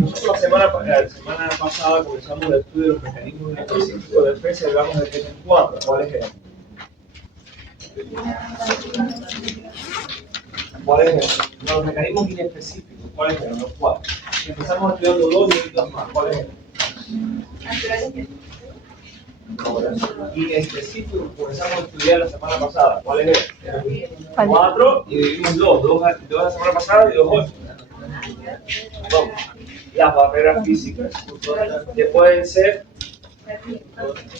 nosotros la semana pasada comenzamos el estudio de los mecanismos específicos de especie, hablamos de 3 en 4. ¿Cuáles eran? ¿Cuáles eran? No, los mecanismos inespecíficos, ¿cuáles eran? Los 4. Empezamos estudiando 2 y 2 más. ¿Cuáles eran? Inespecíficos comenzamos a estudiar la semana pasada. ¿Cuáles eran? 4 y dividimos 2. 2 la semana pasada y 2 hoy. Vamos. Las barreras físicas, que pueden ser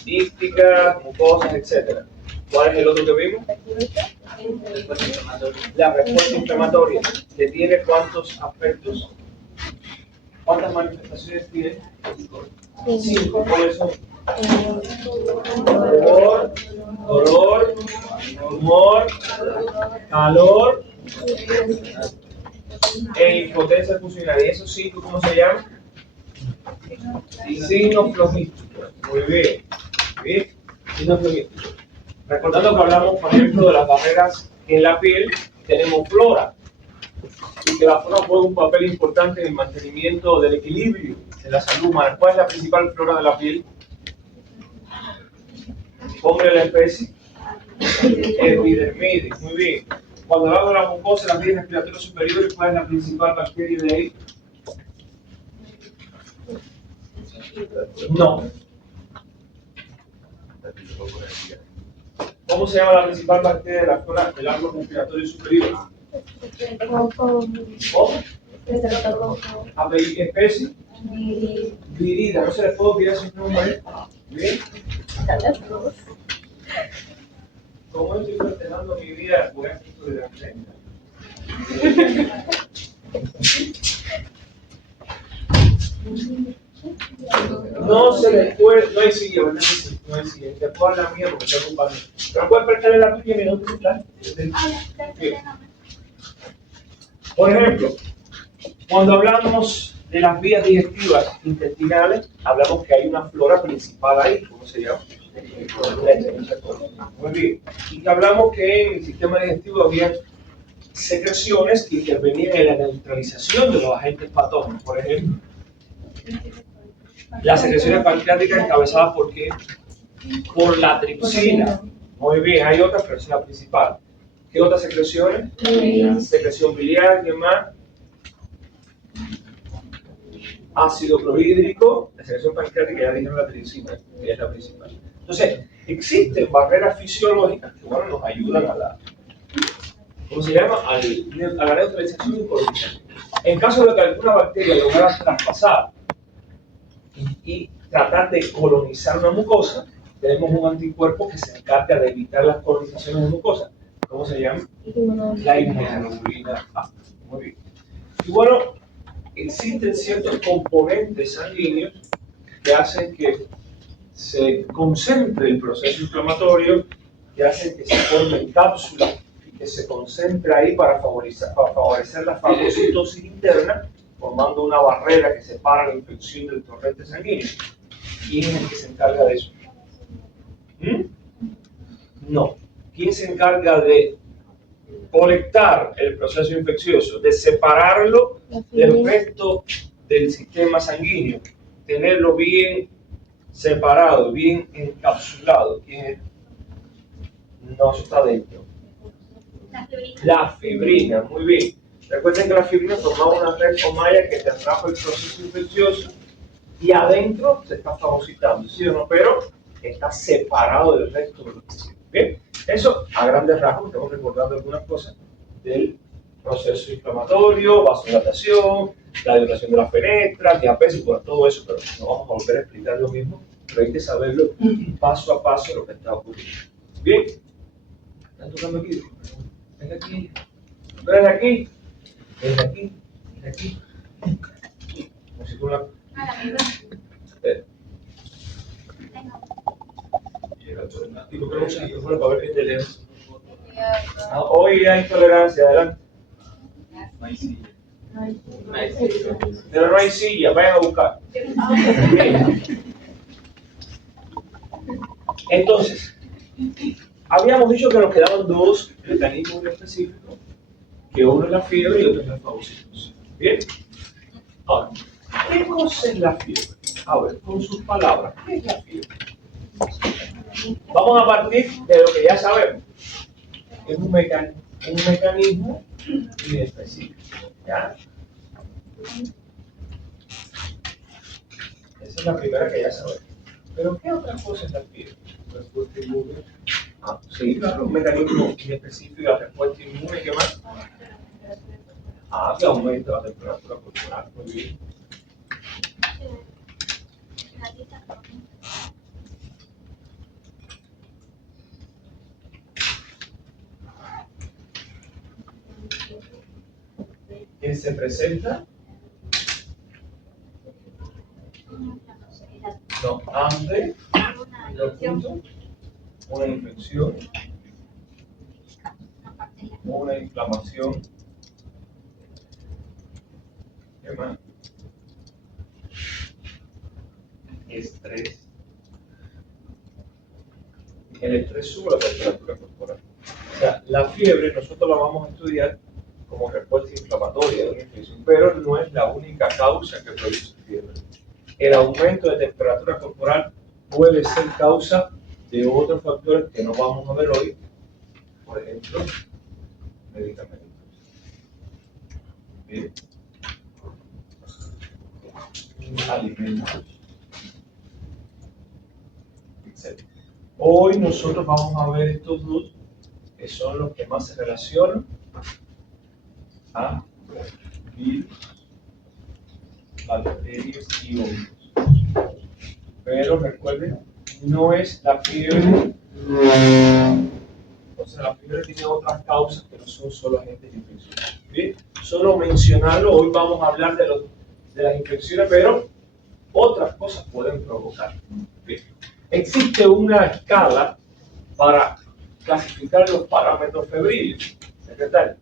dísticas, mucosas, etc. ¿Cuál es el otro que vimos? La respuesta inflamatoria, que tiene ¿cuántos aspectos? ¿Cuántas manifestaciones tiene? 5. ¿Cuáles son? Dolor, humor, calor e impotencia funcional. ¿Y esos 5 cómo se llaman? Signos flogísticos. Muy bien. ¿Bien? Signos flogísticos. Recordando que hablamos, por ejemplo, de las barreras que en la piel tenemos flora. Y que la flora juega un papel importante en el mantenimiento del equilibrio de la salud humana. ¿Cuál es la principal flora de la piel? Hombre de la especie. Epidermidis. Muy bien. Cuando hablamos de la mucosa, las vías respiratorias superiores, ¿cuál es la principal bacteria de ahí? No. ¿Cómo se llama la principal bacteria de la flora del árbol respiratorio superior? ¿Cómo? Especie. Virida. ¿No se les puede olvidar su nombre? ¿Bien? ¿Cómo estoy ordenando mi vida? Voy a hacer esto de la frente. No se les puede, no hay silla, ¿verdad? No hay silla. Después la mía porque estoy ocupando. Pero puedes prestarle la tuya y me no está. Por ejemplo, cuando hablamos de las vías digestivas intestinales, hablamos que hay una flora principal ahí. ¿Cómo se llama? Muy bien. Y hablamos que en el sistema digestivo había secreciones que intervenían en la neutralización de los agentes patógenos. Por ejemplo, las secreciones pancreáticas encabezadas por qué? Por la tripsina. Muy bien, hay otras, pero es la principal. ¿Qué otras secreciones? Secreción biliar, ¿qué más? Ácido clorhídrico, la secreción pancreática, ya dijeron la tripsina, que es la principal. Entonces, existen barreras fisiológicas que bueno, nos ayudan a la, ¿cómo se llama? A la neutralización y colonización. En caso de que alguna bacteria lograra traspasar y tratar de colonizar una mucosa, tenemos un anticuerpo que se encarga de evitar las colonizaciones de mucosa. ¿Cómo se llama? La inmunoglobulina A. Muy bien. Y bueno, existen ciertos componentes sanguíneos que hacen que se concentre el proceso inflamatorio, que hacen que se formen cápsulas y que se concentre ahí para favorecer la fagocitosis interna, formando una barrera que separa la infección del torrente sanguíneo. ¿Quién es el que se encarga de eso? No. ¿Quién se encarga de colectar el proceso infeccioso, de separarlo del resto del sistema sanguíneo, tenerlo bien separado, bien encapsulado? ¿Quién es? No, eso está dentro. La fibrina, muy bien. Recuerden que la fibrina formaba una red o malla que te atrapa el proceso infeccioso y adentro se está fagocitando, ¿sí o no? Pero está separado del resto de los tejidos. Bien, eso a grandes rasgos, estamos recordando algunas cosas del proceso inflamatorio, vasodilatación, la dilatación de las penetras, diabetes, por todo eso, pero no vamos a volver a explicar lo mismo, pero hay que saberlo paso a paso lo que está ocurriendo. Bien, ¿están tocando aquí? Ven aquí. ¿Tú eres de aquí? ¿Eres de aquí? ¿Eres de aquí? Como si fuera ¿y por qué no usas el micrófono para ver qué te leo? Hoy hay tolerancia, adelante. No hay silla. Pero no hay silla, vayan a buscar. Bien. Entonces, habíamos dicho que nos quedaban dos mecanismos específicos, que uno es la fiebre y otro es la fagocitosis. Bien. Ahora, ¿qué cosa es la fiebre? A ver, con sus palabras, ¿qué es la fiebre? Vamos a partir de lo que ya sabemos. Es un mecanismo inespecífico. ¿Ya? Esa es la primera que ya sabemos. Pero ¿qué otra cosa es la fiebre? Respuesta inmune. Sí, claro, un mecanismo inespecífico de respuesta inmune. ¿Qué más? Que aumenta la temperatura corporal. Muy bien. ¿Qué se presenta? No, antes, los puntos, una infección, una inflamación. ¿Qué más? Estrés. El estrés sube la temperatura corporal. O sea, la fiebre nosotros la vamos a estudiar como respuesta inflamatoria de una infección, pero no es la única causa que produce fiebre. El aumento de temperatura corporal puede ser causa de otros factores que no vamos a ver hoy, por ejemplo, medicamentos. Bien. Alimentos, etc. Hoy nosotros vamos a ver estos dos que son los que más se relacionan a virus, bacterias y hongos. Pero recuerden, no es la fiebre. O sea, la fiebre tiene otras causas que no son solo agentes infecciosos. ¿Bien? Solo mencionarlo, hoy vamos a hablar de las infecciones, pero otras cosas pueden provocar. Bien. Existe una escala para clasificar los parámetros febriles, secretario.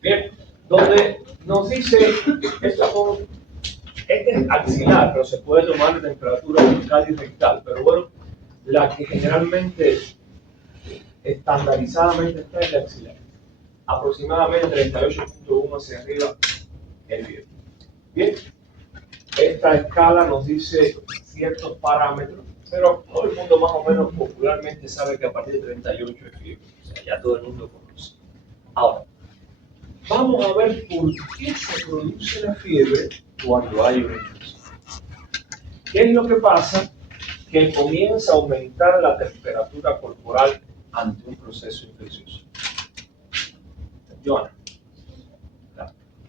Bien, donde nos dice, este es axilar, pero se puede tomar de temperatura bucal y rectal, pero bueno, la que generalmente estandarizadamente está en la axilar. Aproximadamente 38.1 hacia arriba es bien. Bien, esta escala nos dice ciertos parámetros, pero todo el mundo más o menos popularmente sabe que a partir de 38 es fiebre. O sea, ya todo el mundo conoce. Ahora, vamos a ver por qué se produce la fiebre cuando hay una infección. ¿Qué es lo que pasa? Que comienza a aumentar la temperatura corporal ante un proceso infeccioso. Joana.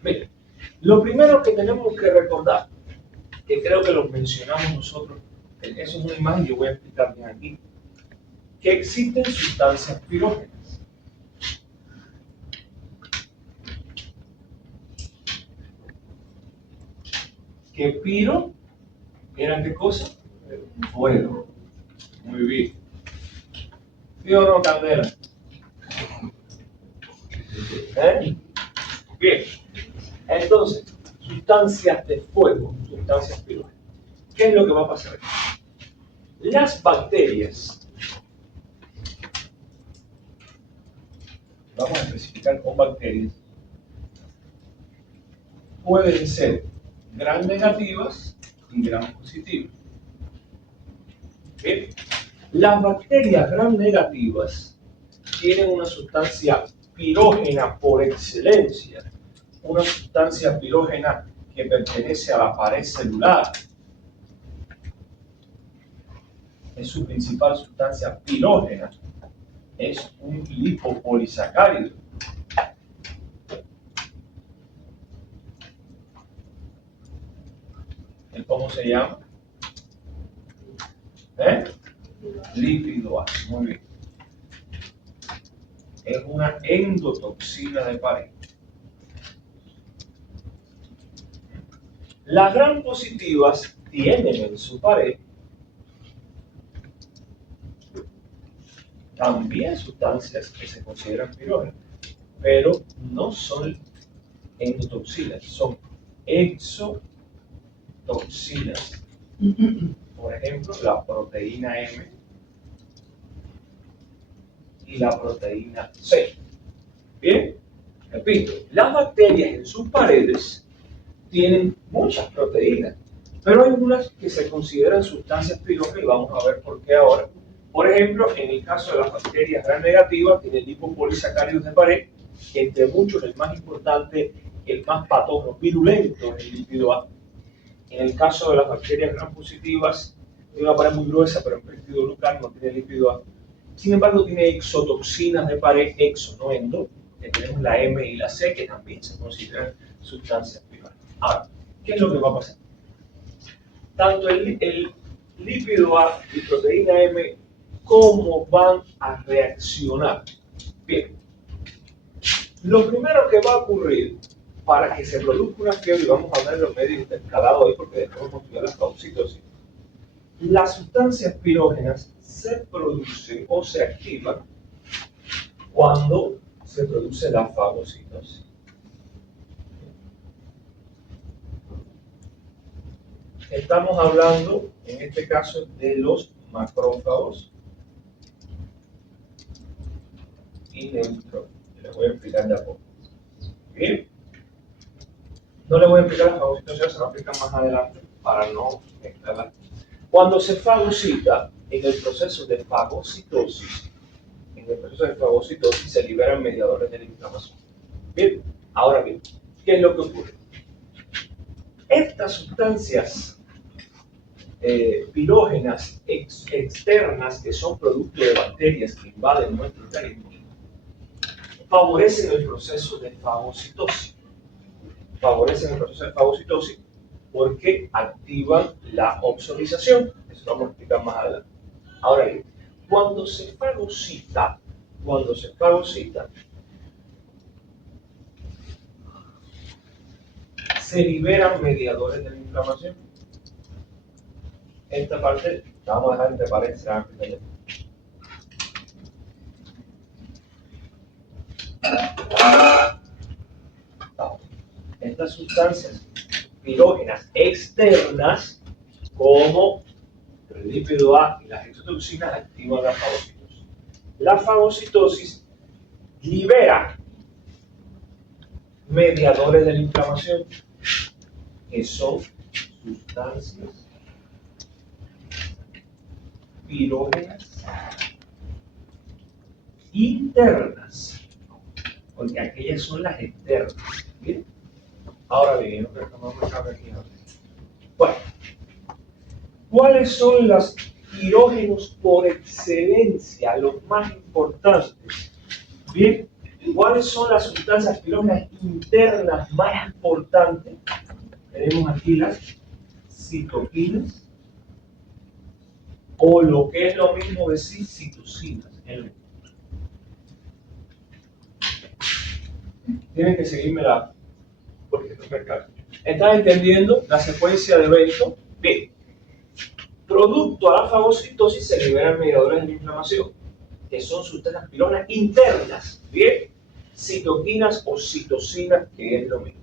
Mire, lo primero que tenemos que recordar, que creo que lo mencionamos nosotros, eso es una imagen que voy a explicar bien aquí, que existen sustancias pirógenas. ¿Qué piro? ¿Era qué cosa? Fuego. Muy bien. ¿Sí o no, Candela? Bien. Entonces, sustancias de fuego, sustancias pirógenas. ¿Qué es lo que va a pasar? Las bacterias, vamos a especificar con bacterias, pueden ser gram negativas y gram positivas. Bien. Las bacterias gram negativas tienen una sustancia pirógena por excelencia, una sustancia pirógena que pertenece a la pared celular. Es su principal sustancia pirógena. Es un lipopolisacárido. ¿Cómo se llama? Lípido A. Muy bien. Es una endotoxina de pared. Las gram positivas tienen en su pared también sustancias que se consideran pirógenas, pero no son endotoxinas, son exotoxinas. Por ejemplo, la proteína M y la proteína C. Bien, repito, las bacterias en sus paredes tienen muchas proteínas, pero hay unas que se consideran sustancias pirógenas y vamos a ver por qué ahora. Por ejemplo, en el caso de las bacterias gram negativas, tienen lipopolisacáridos de pared, que entre muchos el más importante, el más patógeno, virulento es el lípido A. En el caso de las bacterias gram positivas, tiene una pared muy gruesa, pero en péptido local no tiene lípido A. Sin embargo, tiene exotoxinas de pared, exo, no endo, que tenemos la M y la C, que también se consideran sustancias pirógenas. Ahora, ¿qué es lo que va a pasar? Tanto el lípido A y proteína M, ¿cómo van a reaccionar? Bien, lo primero que va a ocurrir para que se produzca una fiebre, y vamos a hablar de los medios intercalados hoy porque después vamos a estudiar la fagocitosis, las sustancias pirógenas se producen o se activan cuando se produce la fagocitosis. Estamos hablando, en este caso, de los macrófagos y neutrófilos. Les voy a explicar de a poco. Bien. No les voy a explicar la fagocitosis, se lo explican más adelante para no mezclarla. Cuando se fagocita, en el proceso de fagocitosis, se liberan mediadores de la inflamación. Bien, ahora bien, ¿qué es lo que ocurre? Estas sustancias pirógenas externas, que son producto de bacterias que invaden nuestro organismo, favorecen el proceso de fagocitosis. Porque activan la oxonización. Eso lo vamos a explicar más adelante. Ahora bien, cuando se fagocita, se liberan mediadores de la inflamación. Esta parte la vamos a dejar entre paréntesis. Estas sustancias pirógenas externas, como el lípido A y las exotoxinas, activan la fagocitosis. La fagocitosis libera mediadores de la inflamación, que son sustancias pirógenas internas, porque aquellas son las externas. ¿Bien? Ahora bien, bueno, ¿cuáles son los pirógenos por excelencia, los más importantes? Bien, ¿cuáles son las sustancias pirógenas internas más importantes? Tenemos aquí las citoquinas, o lo que es lo mismo decir citocinas. Tienen que seguirme porque esto es claro. ¿Están entendiendo la secuencia de eventos? Bien. Producto a la fagocitosis se liberan mediadores de la inflamación, que son sustancias pirógenas internas. Bien. Citoquinas o citocinas, que es lo mismo.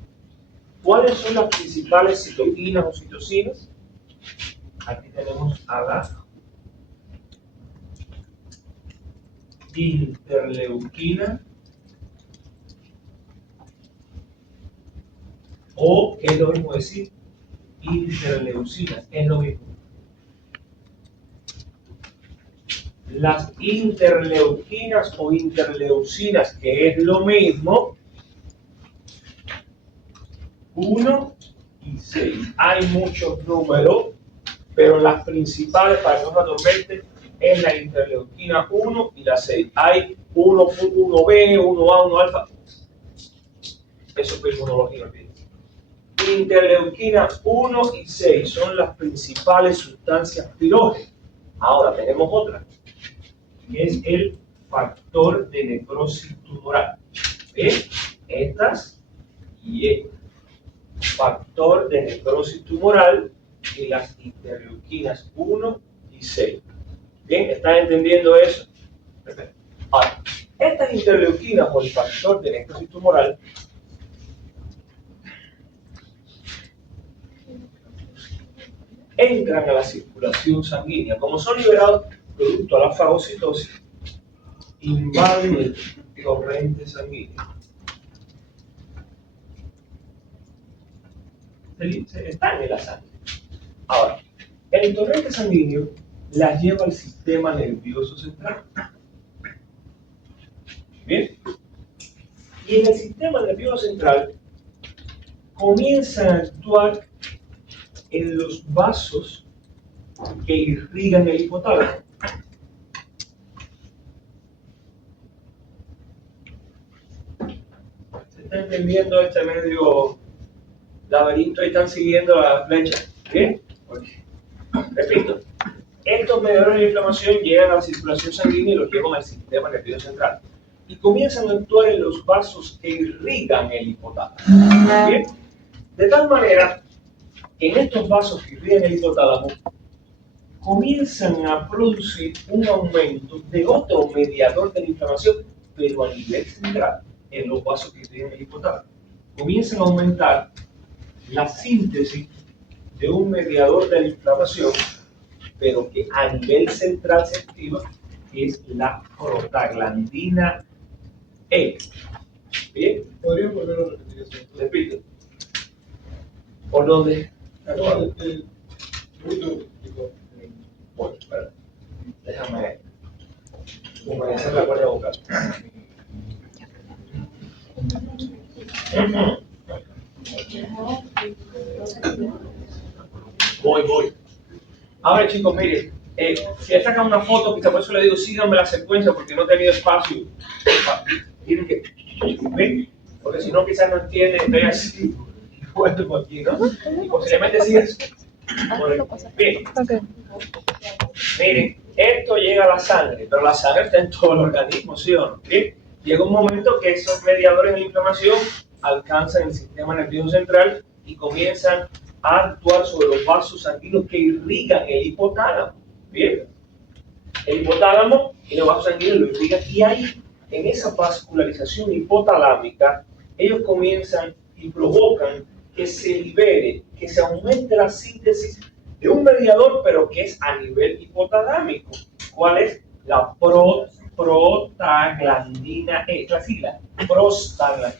¿Cuáles son las principales citoquinas o citocinas? Aquí tenemos a la interleuquina, o que es lo mismo decir interleucinas, es lo mismo. Las interleuquinas o interleucinas, que es lo mismo, 1 y 6. Hay muchos números, pero las principales, para que no se atormenten, es la interleuquina 1 y la 6. Hay 1B, 1A, 1 alfa. Eso es inmunología. Interleuquina 1 y 6 son las principales sustancias pirógenas. Ahora tenemos otra, que es el factor de necrosis tumoral. ¿Ven? Estas y estas. Factor de necrosis tumoral y las interleuquinas 1 y 6. ¿Bien? ¿Están entendiendo eso? Perfecto. Ahora, estas interleuquinas o el factor de necrosis tumoral entran a la circulación sanguínea. Como son liberados producto a la fagocitosis, invaden el torrente sanguíneo. están en la sangre. Ahora, el torrente sanguíneo las lleva al sistema nervioso central. Bien. Y en el sistema nervioso central comienzan a actuar en los vasos que irrigan el hipotálamo. ¿Se está entendiendo este medio laberinto? Ahí están siguiendo la flecha. ¿Bien? Okay. Repito, estos mediadores de inflamación llegan a la circulación sanguínea y los llevan al sistema nervioso central. Y comienzan a actuar en los vasos que irrigan el hipotálamo. ¿Bien? De tal manera, en estos vasos que irrigan el hipotálamo, comienzan a producir un aumento de otro mediador de la inflamación, pero a nivel central, en los vasos que irrigan el hipotálamo. Comienzan a aumentar la síntesis de un mediador de la inflamación, pero que a nivel central se activa, que es la prostaglandina E. ¿Bien? ¿Podría volver a repetir eso? Repito. ¿Por dónde? Bueno, espera. Déjame hacer la cuerda vocal. Voy. Ahora, chicos, miren, si he sacado una foto, quizá por eso le digo, síganme la secuencia porque no he tenido espacio. Tienen que, ¿ven? Porque si no, quizás no entienden, estoy así, vuelvo aquí, ¿no? Y posiblemente sí es. Bien. Miren, esto llega a la sangre, pero la sangre está en todo el organismo, ¿sí o no? ¿Bien? Llega un momento que esos mediadores de la inflamación alcanzan el sistema nervioso central y comienzan a actuar sobre los vasos sanguíneos que irrigan el hipotálamo. Bien, el hipotálamo y los vasos sanguíneos lo irrigan, y ahí, en esa vascularización hipotalámica, ellos comienzan y provocan que se libere, que se aumente la síntesis de un mediador, pero que es a nivel hipotalámico. ¿Cuál es? La prostaglandina E, la sigla, prostaglandina.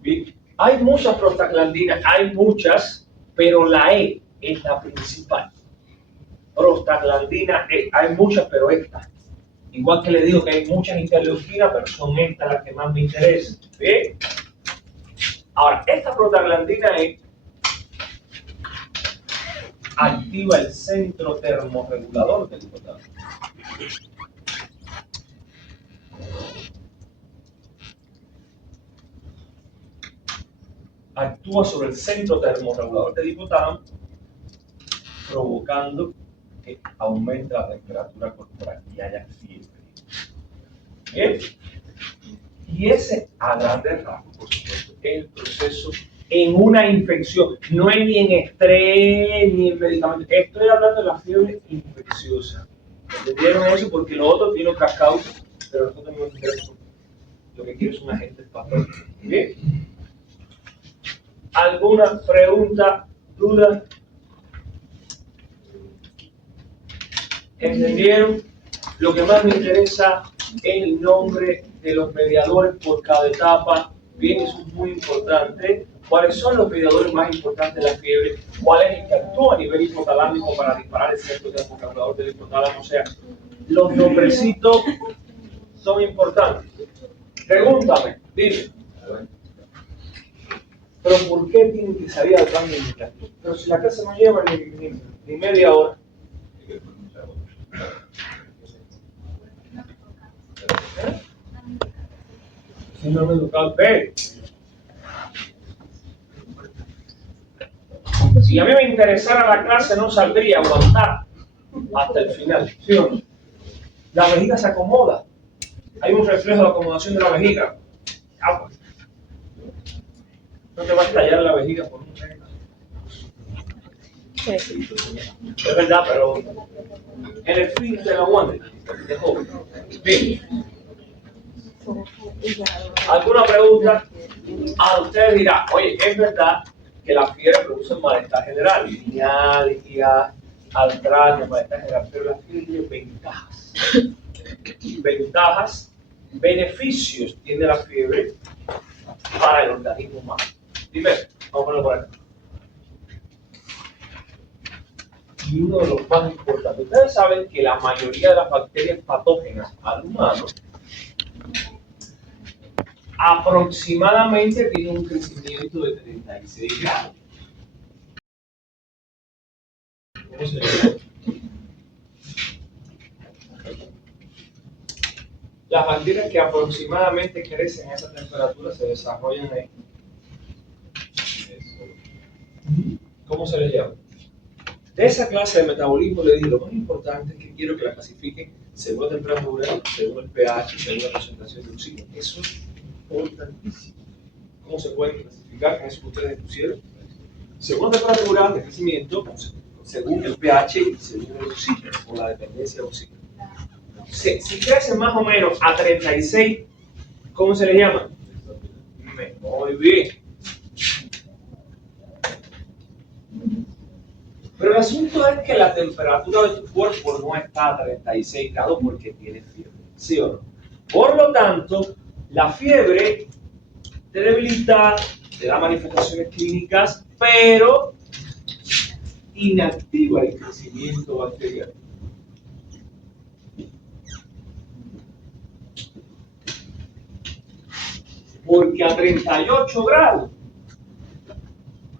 Bien. Hay muchas prostaglandinas, hay muchas, pero la E es la principal. Prostaglandina E, hay muchas, pero esta. Igual que le digo que hay muchas interleuquinas, pero son estas las que más me interesan. ¿Bien? Ahora, esta prostaglandina E activa el centro termorregulador del hipotálamo. Actúa sobre el centro termorregulador del hipotálamo, provocando que aumente la temperatura corporal y haya fiebre. Bien. Y ese, a grandes rasgos, por supuesto, es el proceso en una infección. No es ni en estrés, ni en medicamentos. Estoy hablando de la fiebre infecciosa. ¿Entendieron eso? Porque lo otro tiene otras causas, pero nosotros no nos interesa. Lo que quiero es un agente patológico. Bien. ¿Alguna pregunta, duda? ¿Entendieron? Lo que más me interesa es el nombre de los mediadores por cada etapa. Bien, eso es muy importante. ¿Cuáles son los mediadores más importantes de la fiebre? ¿Cuál es el que actúa a nivel hipotalámico para disparar el centro termorregulador del hipotálamo? O sea, los nombrecitos son importantes. Pregúntame, dime. Pero ¿por qué tienen que salir al baño de mitad? Pero si la clase no lleva ni media hora. Si no me educado, ve. Si a mí me interesara la clase, no saldría a aguantar hasta el final, ¿sí o no? La vejiga se acomoda. Hay un reflejo de acomodación de la vejiga. Ah, pues. No te vas a estallar la vejiga por un tren. Sí. Es verdad, pero en el fin te lo aguante. De joven. Bien. ¿Alguna pregunta? Usted dirá, oye, es verdad que la fiebre produce malestar general, mialgia, artralgia, malestar general, pero la fiebre tiene ventajas. Ventajas beneficios tiene la fiebre para el organismo humano? Primero, vamos a ponerlo por aquí. Y uno de los más importantes. Ustedes saben que la mayoría de las bacterias patógenas al humano aproximadamente tienen un crecimiento de 36 grados. ¿Cómo se llama? Las bacterias que aproximadamente crecen a esa temperatura se desarrollan ahí. ¿Cómo se les llama? De esa clase de metabolismo le digo, lo más importante es que quiero que la clasifiquen según la temperatura, según el pH, según la concentración de oxígeno. Eso es importantísimo. ¿Cómo se puede clasificar? En eso que ustedes pusieron. Según la temperatura de crecimiento, según el pH y según el oxígeno, o la dependencia de oxígeno. Si crece más o menos a 36, ¿cómo se le llama? Muy bien. Pero el asunto es que la temperatura de tu cuerpo no está a 36 grados porque tiene fiebre, ¿sí o no? Por lo tanto, la fiebre te debilita, te da manifestaciones clínicas, pero inactiva el crecimiento bacteriano. Porque a 38 grados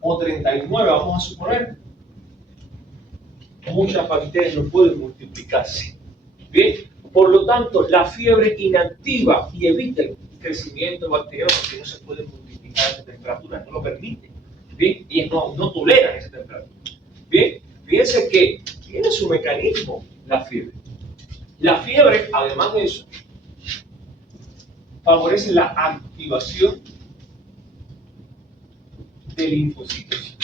o 39, vamos a suponer, muchas bacterias no pueden multiplicarse. ¿Bien? Por lo tanto, la fiebre inactiva y evita el crecimiento bacteriano porque no se puede multiplicar a esa temperatura, no lo permite. ¿Bien? Y no tolera esa temperatura. Bien, fíjense que tiene su mecanismo la fiebre. La fiebre, además de eso, favorece la activación de linfocitos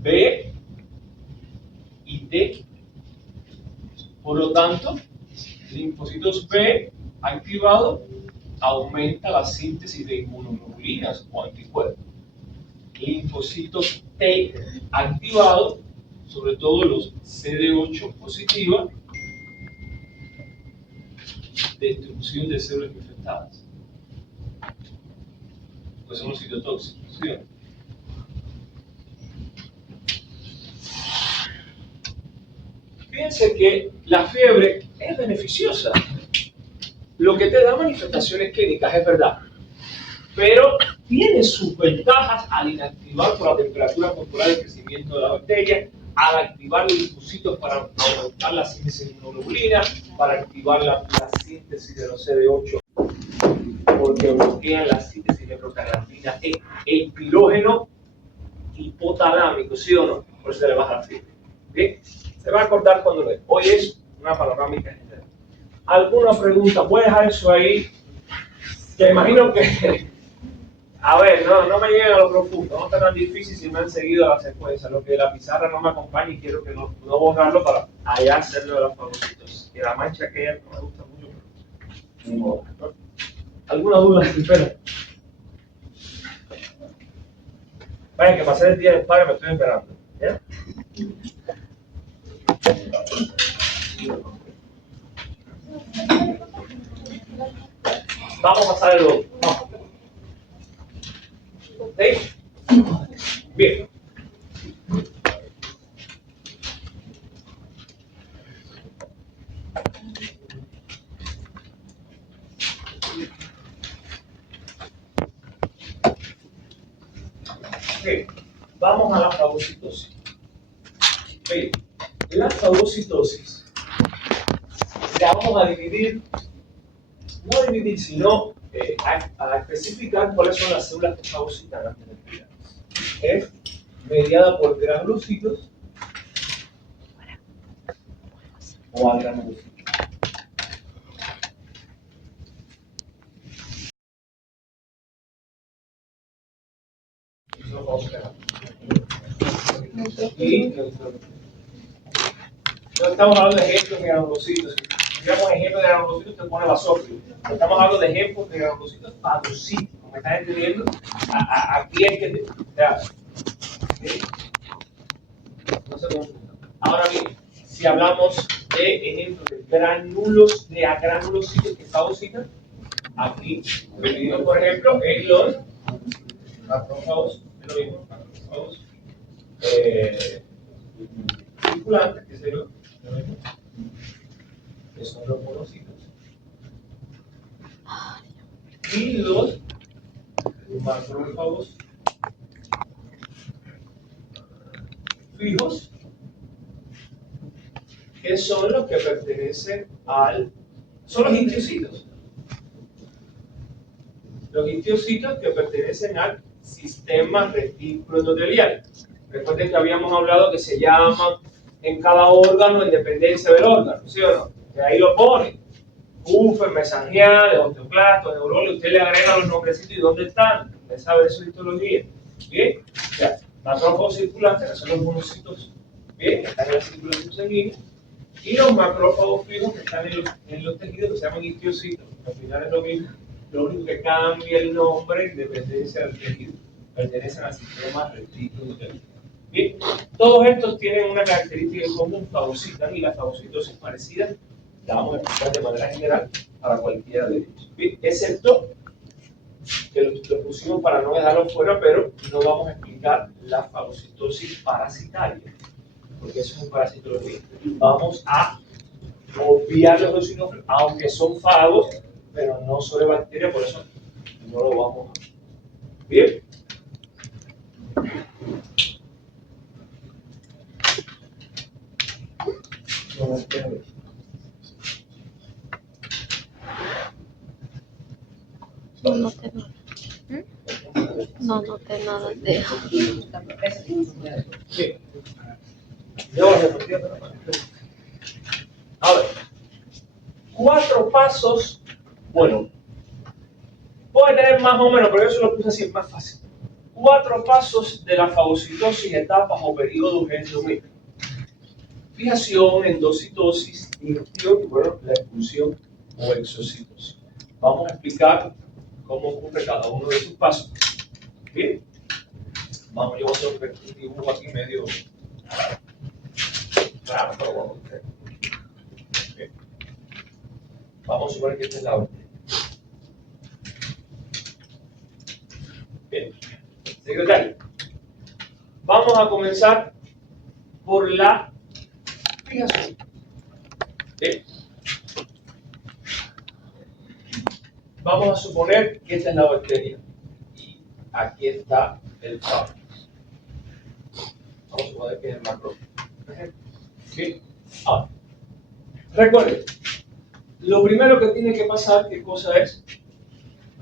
B y T. Por lo tanto, linfocitos B activado aumenta la síntesis de inmunoglobulinas o anticuerpos. Linfocitos T activado, sobre todo los CD8 positiva, destrucción de células infectadas. Pues son los citotóxicos, ¿sí? Fíjense que la fiebre es beneficiosa. Lo que te da manifestaciones clínicas es verdad, pero tiene sus ventajas al inactivar por la temperatura corporal el crecimiento de la bacteria, al activar los linfocitos para aumentar la síntesis de inmunoglobulina, para activar la síntesis de los CD8, porque bloquean la síntesis de prostaglandina, el pirógeno hipotalámico, ¿sí o no? Por eso se le baja la fiebre. ¿Bien? Se va a acordar cuando lo ve. Hoy es una panorámica general. ¿Alguna pregunta? Voy a dejar eso ahí. Que imagino que, a ver, no me lleguen a lo profundo, no está tan difícil si me han seguido la secuencia. Lo que la pizarra no me acompaña y quiero que no borrarlo para allá hacerlo de los favoritos. Y la mancha que no me gusta mucho. ¿No? ¿Alguna duda? Espera. Vaya, que pasé el día del padre, me estoy esperando. ¿Ya? Vamos a pasar el otro. ¿Sí? Bien. Okay. Vamos a la fagocitosis. Bien. La fagocitosis la vamos a dividir, no dividir, sino a especificar cuáles son las células que fagocitan antes de respirar. Es mediada por granulocitos o agranulocitos. Y no estamos hablando de ejemplos de granulocitos. Si tuviéramos ejemplos de granulocitos, te pone basófilo. Estamos hablando de ejemplos de granulocitos fagocíticos. ¿Me estás entendiendo? Aquí es que no se confunda. Ahora bien, si hablamos de ejemplo de granulocitos que fagocitan aquí, dividido por ejemplo en los macrófagos, es lo mismo, macrófagos circulantes, que es lo mismo, que son los monocitos, y los macrófagos fijos, que son los que pertenecen son los histocitos. Los histocitos que pertenecen al sistema retículo endotelial. Recuerden que habíamos hablado que se llaman en cada órgano en dependencia del órgano, ¿sí o no? Que ahí lo ponen. Buffer, mesangiales, osteoclastos, neuroles, usted le agrega los nombrecitos y dónde están. Usted sabe de su histología. Bien, ya. Macrófagos circulantes, que son los monocitos, bien, que están en la circulación sanguínea. Y los macrófagos fijos que están en los tejidos, que se llaman histocitos. Al final es lo mismo. Lo único que cambia el nombre en dependencia del tejido. Pertenecen al sistema retículo endotelial. Bien, todos estos tienen una característica en común, fagocitan, y la fagocitosis es parecida, la vamos a explicar de manera general para cualquiera de ellos. Bien, excepto que lo pusimos para no dejarlo fuera, pero no vamos a explicar la fagocitosis parasitaria, porque eso es un parasitología. Vamos a obviar los eosinófilos, aunque son fagos, pero no sobre bacterias, por eso no lo vamos a ver. Bien. No te nada. No te nada de Sí. Yo voy a repetir, pero bueno. A ver, 4 pasos, bueno, puede tener más o menos, pero yo se lo puse así, es más fácil. 4 pasos de la fagocitosis, etapas o periodos endométricos. Fijación, endocitosis, digestión y bueno, la expulsión o exocitosis. Vamos a explicar cómo ocurre cada uno de esos pasos. Bien, vamos, yo voy a hacer un dibujo aquí medio claro, pero vamos a ver. Bien. Vamos a suponer que esta es la orden. Bien, secretario, vamos a comenzar por la fijación. Bien. Vamos a suponer que esta es la bacteria y aquí está el fago. Vamos a suponer que es el macrófago. Bien. Ahora, recuerden, lo primero que tiene que pasar, ¿qué cosa es?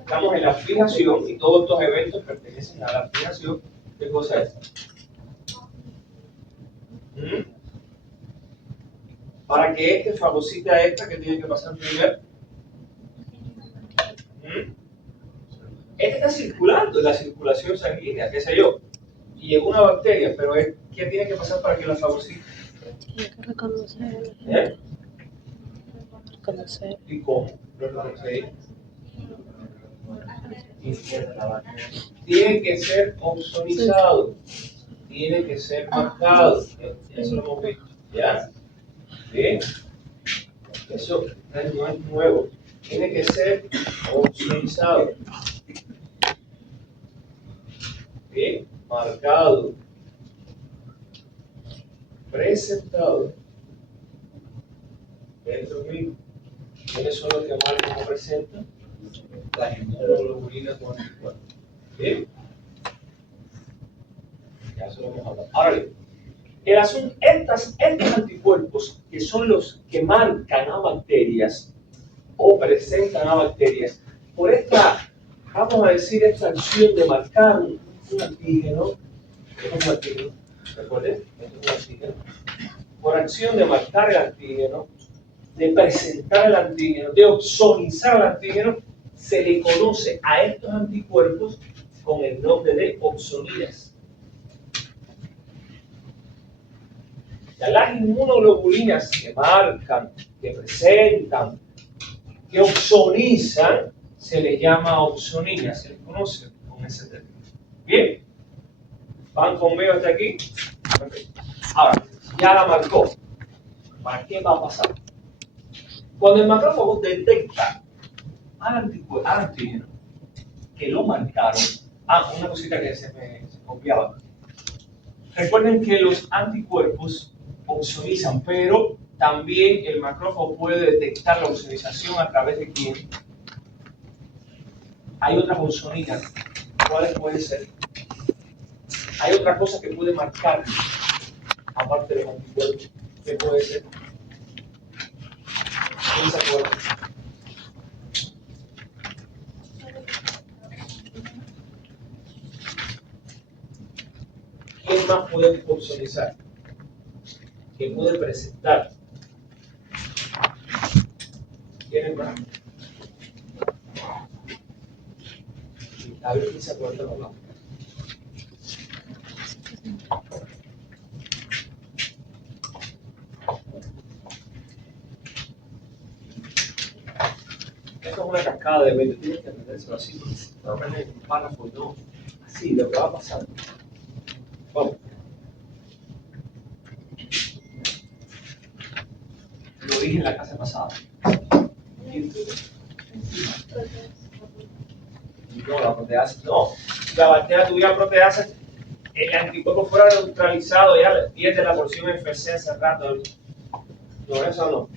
Estamos en la fijación y todos estos eventos pertenecen a la fijación. ¿Qué cosa es? Para que este fagocite a esta, ¿qué tiene que pasar primero? Este está circulando en la circulación sanguínea, qué sé yo, y llegó una bacteria, pero ¿qué tiene que pasar para que la fagocite? Tiene que reconocer. ¿Eh? Reconocer. ¿Y cómo? ¿Lo reconocéis? Tiene que ser opsonizado, tiene que ser marcado, eso lo hemos visto, ¿ya? ¿Bien? Eso no es nuevo, tiene que ser opsonizado. Bien, marcado, presentado. Dentro mismo. ¿Quiénes son los que marcan o presentan? Las inmunoglobulinas con anticuerpos. Bien. Ya se lo hemos hablado. Ahora bien, el asunto, estos anticuerpos que son los que marcan a bacterias o presentan a bacterias, por esta, vamos a decir, esta acción de marcar un antígeno, es un antígeno, ¿recuerden? Esto es un antígeno. Por acción de marcar el antígeno, de presentar el antígeno, de opsonizar el antígeno, se le conoce a estos anticuerpos con el nombre de opsonidas. Ya las inmunoglobulinas que marcan, que presentan, que opsonizan, se les llama opsoninas, se les conoce con ese término. Bien, ¿van conmigo hasta aquí? Perfecto. Ahora, ya la marcó. ¿Para qué va a pasar? Cuando el macrófago detecta al antígeno que lo marcaron, una cosita que se copiaba. Recuerden que los anticuerpos opsonizan, pero también el macrófago puede detectar la opsonización a través de quién. Hay otras opsoninas. ¿Cuáles pueden ser? Hay otra cosa que puede marcar, aparte de los anticuerpos. ¿Qué puede ser? ¿Quién se acuerda? ¿Quién más puede opsonizar? ¿Quién puede presentar? ¿Quién es más? A ver quién se acuerda de la. Esto es una cascada de eventos, tienes que aprenderlo así, no aprender un párrafo, no. Así, lo que va a pasar. Vamos. Lo dije en la clase pasada. No, la proteasa, no. La bacteria tuviera proteasa, el anticuerpo fuera neutralizado, ya pierde la porción FC hace rato. No, eso no.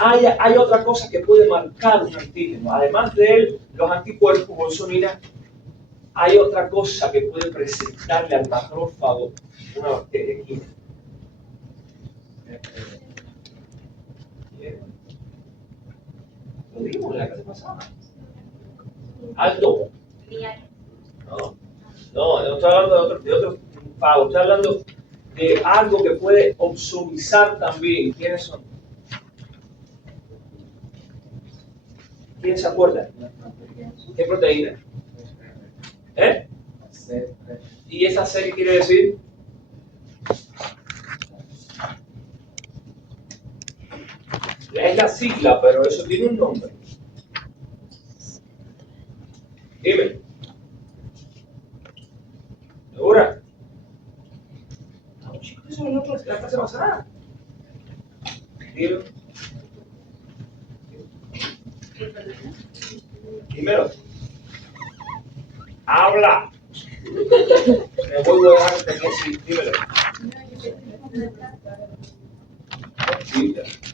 Hay otra cosa que puede marcar un antígeno. Además de los anticuerpos bolsoninas, hay otra cosa que puede presentarle al macrófago una bacteria química. Lo dijimos en la clase pasada. Alto. No estoy hablando de otro fago. Estoy hablando de algo que puede opsonizar también. ¿Quiénes son? ¿Quién se acuerda? ¿Qué proteína? ¿Eh? ¿Y esa C qué quiere decir? Es la sigla, pero eso tiene un nombre. Dime. ¿Segura? No, chicos, eso no es la clase pasada. Dime. Dímelo. Habla. Me voy a dejar de decir. Dímelo.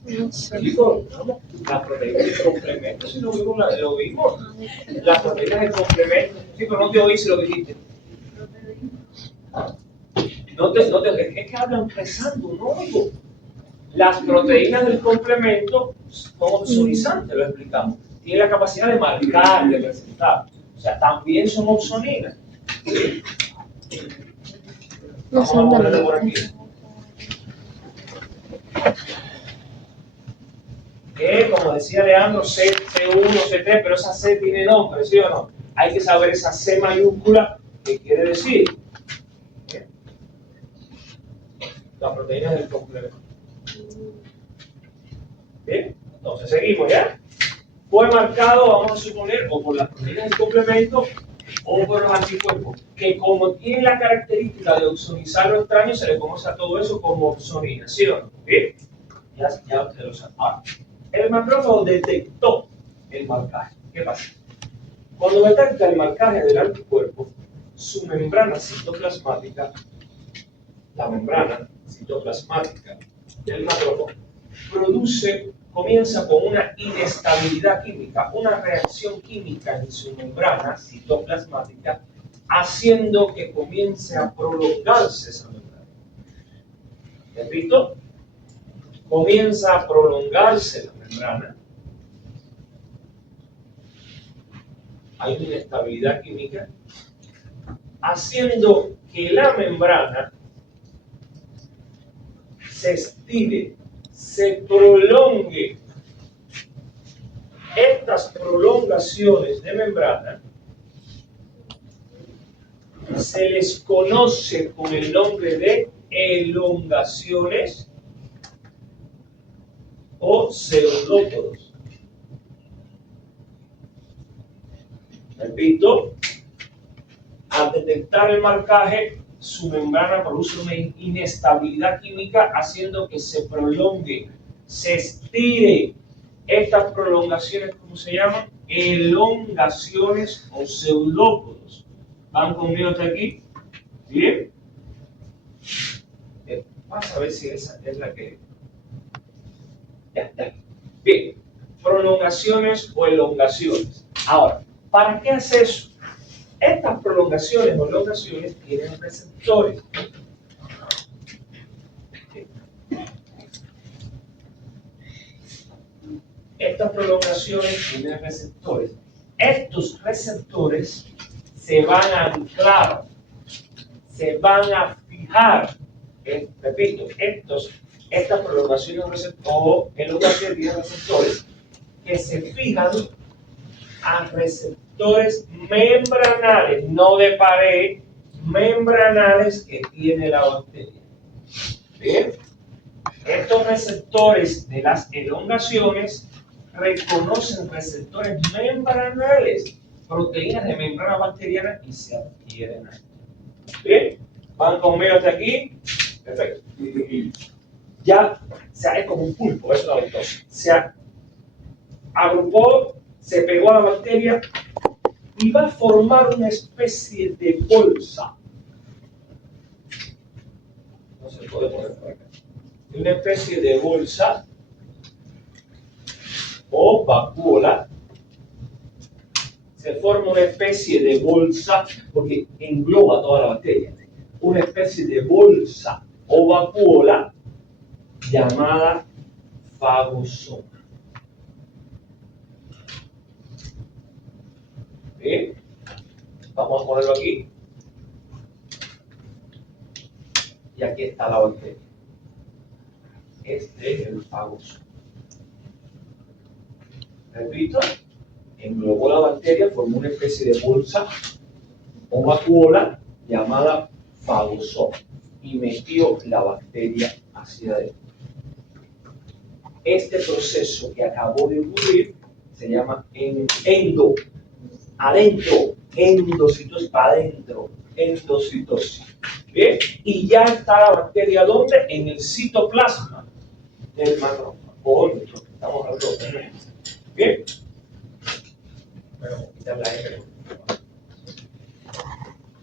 No sé. Chicos, las proteínas de complemento, si lo vimos. Las proteínas de complemento. Chicos, no te oíste lo que dijiste. Es que hablan rezando, no oigo. Las proteínas del complemento son opsonizantes, lo explicamos. Tienen la capacidad de marcar, de presentar. O sea, también son opsoninas. ¿Sí? No sé Vamos a dónde ponerlo lo por aquí. Que, como decía Leandro, C1, C3, pero esa C tiene nombre, ¿sí o no? Hay que saber esa C mayúscula, ¿qué quiere decir? Las proteínas del complemento. Bien, entonces seguimos, ¿ya? Fue marcado, vamos a suponer, o por las proteínas del complemento o por los anticuerpos, que como tienen la característica de opsonizar lo extraño, se le conoce a todo eso como opsonina, ¿sí o no? Bien, ya ustedes lo saben. Ahora, el macrófago detectó el marcaje. ¿Qué pasa? Cuando detecta el marcaje del anticuerpo, su membrana citoplasmática, la membrana citoplasmática del macrófago, comienza con una inestabilidad química, una reacción química en su membrana citoplasmática, haciendo que comience a prolongarse esa membrana. Repito, comienza a prolongarse la membrana. Hay una inestabilidad química, haciendo que la membrana se estire, se prolongue. Estas prolongaciones de membrana se les conoce con el nombre de elongaciones o pseudópodos. Repito, al detectar el marcaje, su membrana produce una inestabilidad química haciendo que se prolongue, se estire. Estas prolongaciones, ¿cómo se llaman? Elongaciones o pseudópodos. ¿Van conmigo hasta aquí? ¿Bien? Vamos a ver si esa es la que... Ya. Bien, prolongaciones o elongaciones. Ahora, ¿para qué hace eso? Estas prolongaciones o elongaciones tienen receptores. Estas prolongaciones tienen receptores. Estos receptores se van a anclar, se van a fijar. Repito, estas prolongaciones o elongaciones tienen receptores que se fijan a receptores membranales, no de pared, membranales que tiene la bacteria. Bien, estos receptores de las elongaciones reconocen receptores membranales, proteínas de membrana bacteriana y se adhieren a esto. Bien, van conmigo hasta aquí. Perfecto. Ya, o sea, es como un pulpo, eso es la autosis. Se agrupó, se pegó a la bacteria y va a formar una especie de bolsa. No se puede poner por acá. Una especie de bolsa o vacuola. Se forma una especie de bolsa porque engloba toda la bacteria. Una especie de bolsa o vacuola llamada fagosoma. Bien, vamos a ponerlo aquí. Y aquí está la bacteria. Este es el fagosoma. Repito, englobó la bacteria, formó una especie de bolsa o vacuola llamada fagosoma y metió la bacteria hacia adentro. Este proceso que acabó de ocurrir se llama endocitosis para adentro, endocitosis. ¿Bien? Y ya está la bacteria, ¿dónde? En el citoplasma del macrófago. Estamos hablando de... ¿Bien? Bueno, vamos a quitar la R.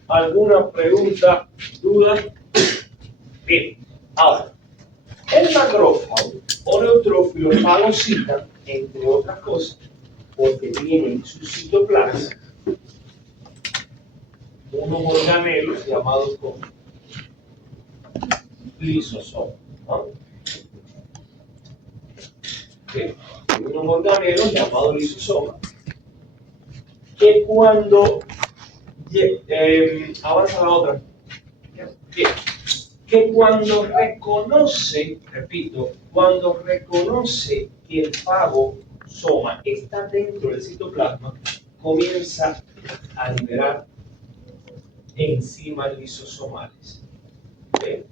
¿Alguna pregunta, duda? Bien, ahora, el macrófago o neutrófilo fagocita, entre otras cosas, porque tiene en su citoplasma unos organelos llamados como lisosomas. ¿No? ¿Sí? Unos organelos llamados lisosomas que cuando avanza la otra, que cuando reconoce, repito, cuando reconoce que el fagosoma está dentro del citoplasma, comienza a liberar enzimas lisosomales. ¿Ve?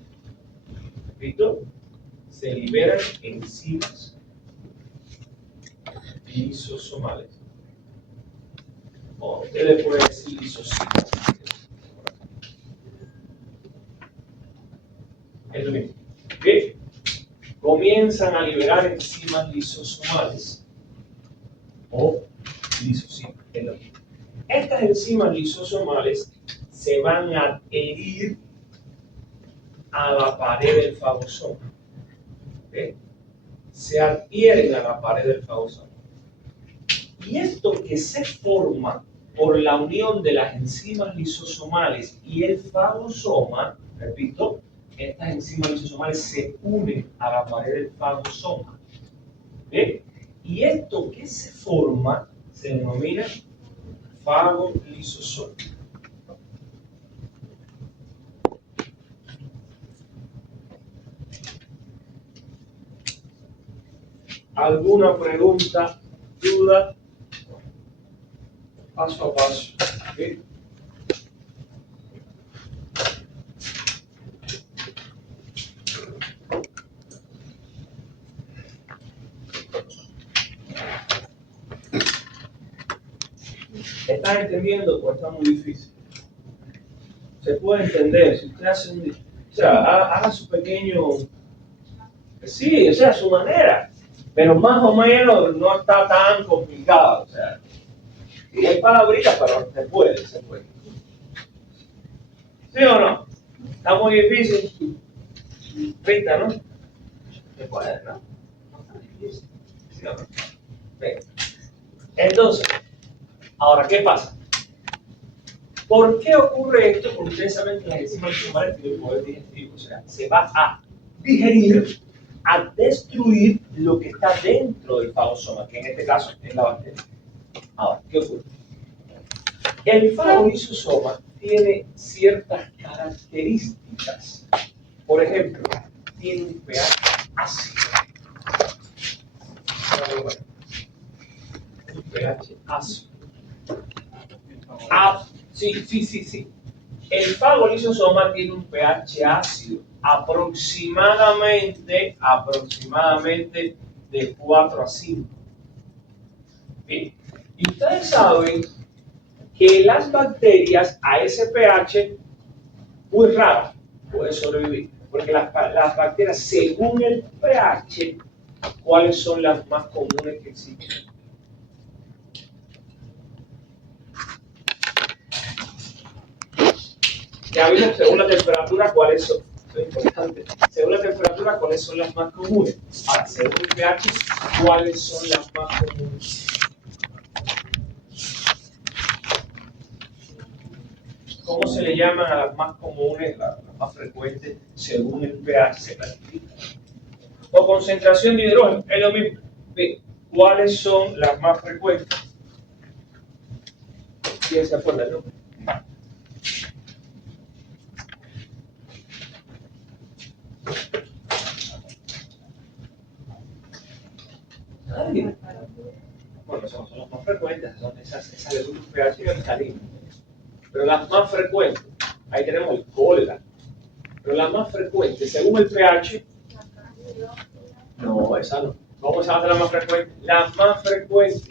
Repito, se liberan enzimas lisosomales. O usted le puede decir lisocimas. Es lo mismo. ¿Bien? Comienzan a liberar enzimas lisosomales o lisocimas. Es lo mismo. Estas enzimas lisosomales se van a adherir a la pared del fagosoma. ¿Ve? Se adhieren a la pared del fagosoma. Y esto que se forma por la unión de las enzimas lisosomales y el fagosoma, repito, estas enzimas lisosomales se unen a la pared del fagosoma. ¿Ve? Y esto que se forma se denomina fagolisosoma. ¿Alguna pregunta, duda? Paso a paso. ¿Sí? ¿Estás entendiendo o está muy difícil? ¿Sí? se puede entender. Si usted hace o sea, haga su pequeño, sí, o sea, a su manera, pero más o menos no está tan complicado. O sea, sí, hay palabritas, pero se puede, se puede. ¿Sí o no? Está muy difícil. Rita, ¿no? Se puede, ¿no? ¿Sí o no? Venga. Entonces, ahora, ¿qué pasa? ¿Por qué ocurre esto? Porque ustedes saben que las enzimas lisosomas tienen el poder digestivo, o sea, se va a digerir, a destruir lo que está dentro del fagosoma, que en este caso es la bacteria. Ahora, ¿qué ocurre? El fagolisosoma tiene ciertas características. Por ejemplo, tiene un pH ácido. Un pH ácido. Sí. El fagolisosoma tiene un pH ácido aproximadamente de 4 a 5. Bien. Y ustedes saben que las bacterias a ese pH muy raro pueden sobrevivir, porque las bacterias según el pH, ¿cuáles son las más comunes que existen? Ya vimos según la temperatura cuáles son. Eso es importante. Según la temperatura, ¿cuáles son las más comunes? Ahora, según el pH, ¿cuáles son las más comunes? ¿Cómo se le llaman a las más comunes, las más frecuentes, según el pH se clasifica? O concentración de hidrógeno, es lo mismo. ¿Cuáles son las más frecuentes? ¿Quién se acuerda el nombre? Nadie. Bueno, son las más frecuentes, son esas de un pH alcalino. Pero las más frecuentes, ahí tenemos el cólera. Pero las más frecuentes, según el pH, no, esa no. ¿Cómo se va a hacer la más frecuente? Las más frecuentes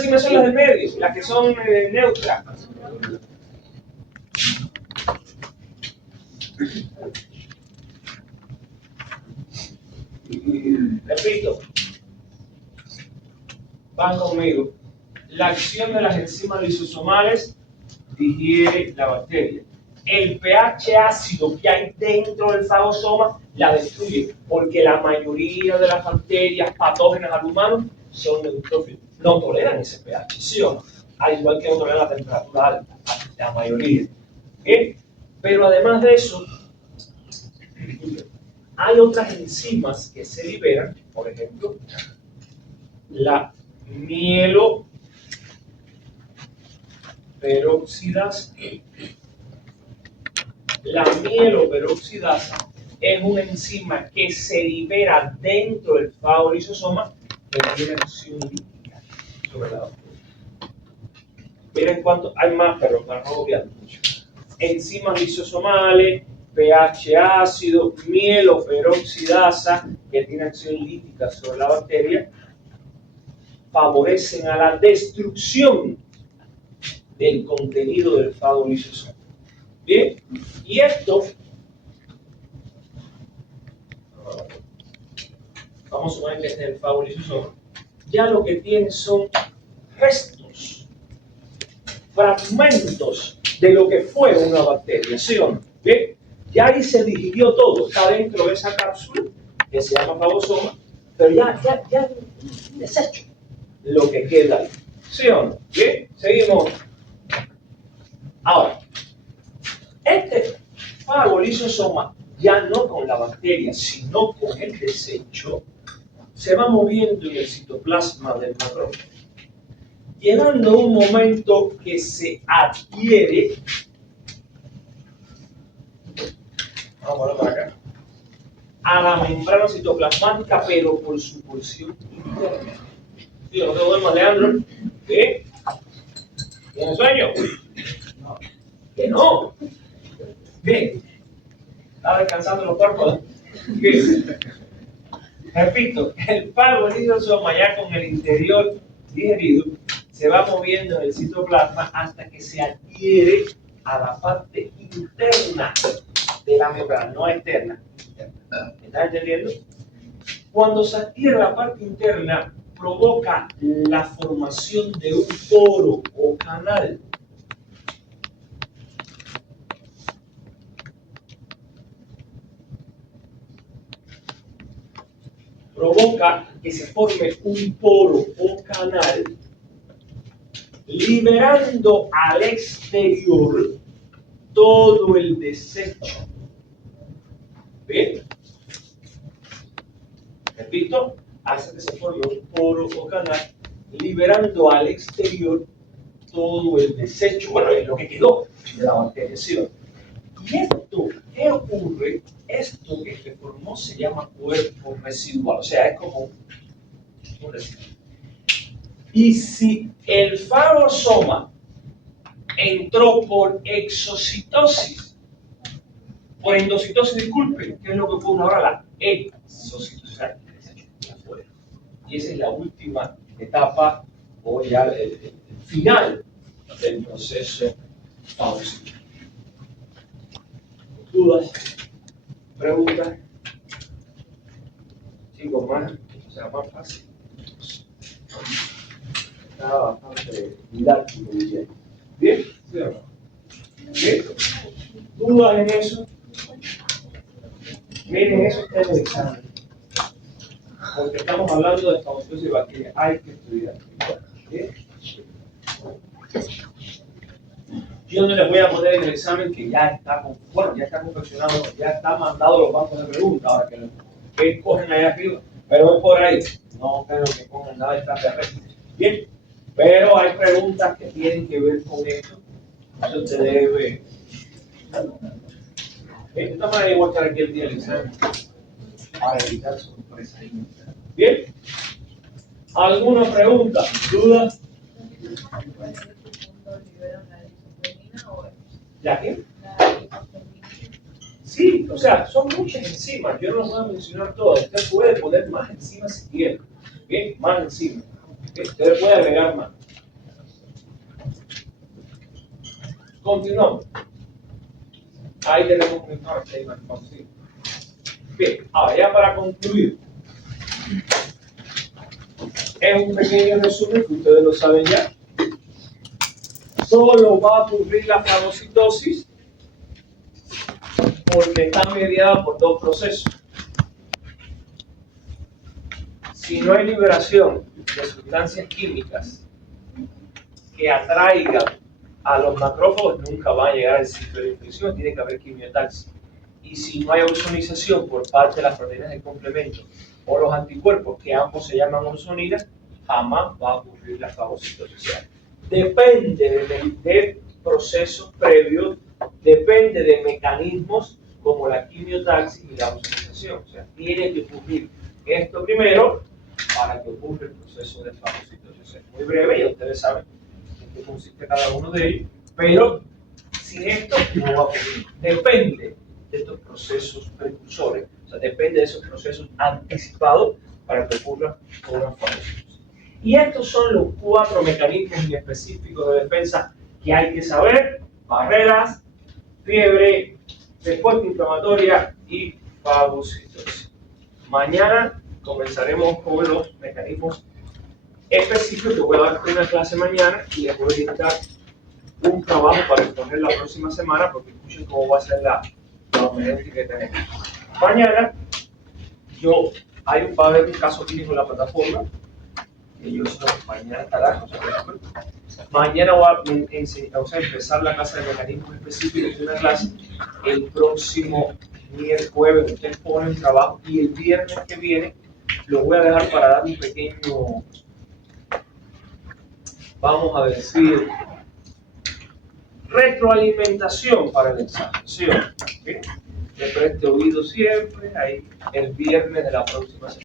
siempre son las del medio, las que son neutras. Repito, van conmigo. La acción de las enzimas lisosomales digiere la bacteria. El pH ácido que hay dentro del fagosoma la destruye, porque la mayoría de las bacterias patógenas al humano son neutrófilos. No toleran ese pH, ¿sí o no? Al igual que no toleran la temperatura alta, la mayoría. ¿Bien? Pero además de eso, hay otras enzimas que se liberan, por ejemplo, la mieloperoxidasa. La mieloperoxidasa es una enzima que se libera dentro del fagolisosoma que tiene acción lítica sobre la bacteria. Miren cuánto hay más, pero para no obviar mucho. Enzimas lisosomales, pH ácido, mieloperoxidasa que tiene acción lítica sobre la bacteria, favorecen a la destrucción del contenido del fagolisosoma. Bien, y esto, vamos a suponer que este es el fagolisosoma, ya lo que tiene son restos, fragmentos de lo que fue una bacteria, ¿sí o no? Bien, ya ahí se digirió todo, está dentro de esa cápsula que se llama fagosoma, pero ya deshecho lo que queda ahí, ¿sí o no? Bien, seguimos. Ahora, este fagolisosoma, ya no con la bacteria, sino con el desecho, se va moviendo en el citoplasma del macrófago, llegando un momento que se adhiere, vamos a para acá, a la membrana citoplasmática, pero por su porción interna. ¿Sí? ¿No te duermas, Leandro? ¿Sí? ¿Tienes sueño? No. ¿Que no? Bien. ¿Está descansando los cuerpos? Bien. Repito, el fagolisosoma ya con el interior digerido se va moviendo en el citoplasma hasta que se adhiere a la parte interna de la membrana, no externa, interna. ¿Me estás entendiendo? Cuando se adhiere a la parte interna, provoca la formación de un poro o canal. Provoca que se forme un poro o canal, liberando al exterior todo el desecho. ¿Bien? Repito, hace que se forme un poro o canal, liberando al exterior todo el desecho. Bueno, es lo que quedó de la bacteriación. ¿Y esto qué ocurre? Esto que se formó se llama cuerpo residual, o sea, es como un residuo. Y si el fagosoma entró por exocitosis, por endocitosis, disculpe, ¿qué es lo que ocurre ahora? La exocitosis. Y esa es la última etapa, o ya el final del proceso fagocítico. ¿Dudas? ¿Preguntas? Chicos, más, o sea, más fácil. Está bastante didáctico, diría. ¿Bien? ¿Sí o no? ¿Bien? ¿Dudas en eso? Miren, eso está en el examen. Porque estamos hablando de fagocitosis de bacterias. Hay que estudiar. ¿Bien? Yo no les voy a poner en el examen que ya está, ya está confeccionado, ya está mandado los bancos de preguntas, ahora que cogen allá arriba, pero es por ahí. No creo que cojan nada de extraterrestre. Bien, pero hay preguntas que tienen que ver con esto. Eso te debe. De esta manera igual estar aquí el día del examen para evitar sorpresas. Bien, ¿alguna pregunta? ¿Duda? ¿Ya qué? Sí, o sea, son muchas enzimas. Yo no las voy a mencionar todas. Usted puede poner más enzimas si quiere. Bien, más enzimas. Usted puede agregar más. Continuamos. Ahí tenemos un parte. Bien, ahora ya para concluir. Es un pequeño resumen que ustedes lo saben ya. Solo va a ocurrir la fagocitosis porque está mediada por dos procesos. Si no hay liberación de sustancias químicas que atraigan a los macrófagos, nunca va a llegar al ciclo de infección, tiene que haber quimiotaxis. Y si no hay ozonización por parte de las proteínas de complemento o los anticuerpos, que ambos se llaman ozoninas, jamás va a ocurrir la fagocitosis. O sea, depende de procesos previos, depende de mecanismos como la quimiotaxis y la ozonización. O sea, tiene que ocurrir esto primero para que ocurra el proceso de fagocitosis. Es muy breve, ya ustedes saben en qué consiste cada uno de ellos, pero sin esto no va a ocurrir. Depende de estos procesos precursores, o sea, depende de esos procesos anticipados para que ocurra una fagocitosis. Y estos son los 4 mecanismos específicos de defensa que hay que saber: barreras, fiebre, respuesta inflamatoria y fagocitosis. Mañana comenzaremos con los mecanismos específicos. Te voy a dar una clase mañana y les voy a dictar un trabajo para exponer la próxima semana, porque escuchen cómo va a ser la homenética que tenemos. Mañana va a haber un caso clínico en la plataforma. Ellos mañana estarán, no se preocupen. Mañana vamos a empezar la clase de mecanismos específicos de una clase. El próximo jueves ustedes ponen trabajo y el viernes que viene lo voy a dejar para dar un pequeño, vamos a decir, retroalimentación para el examen. ¿Sí? ¿Okay? Le preste oído siempre, ahí el viernes de la próxima semana.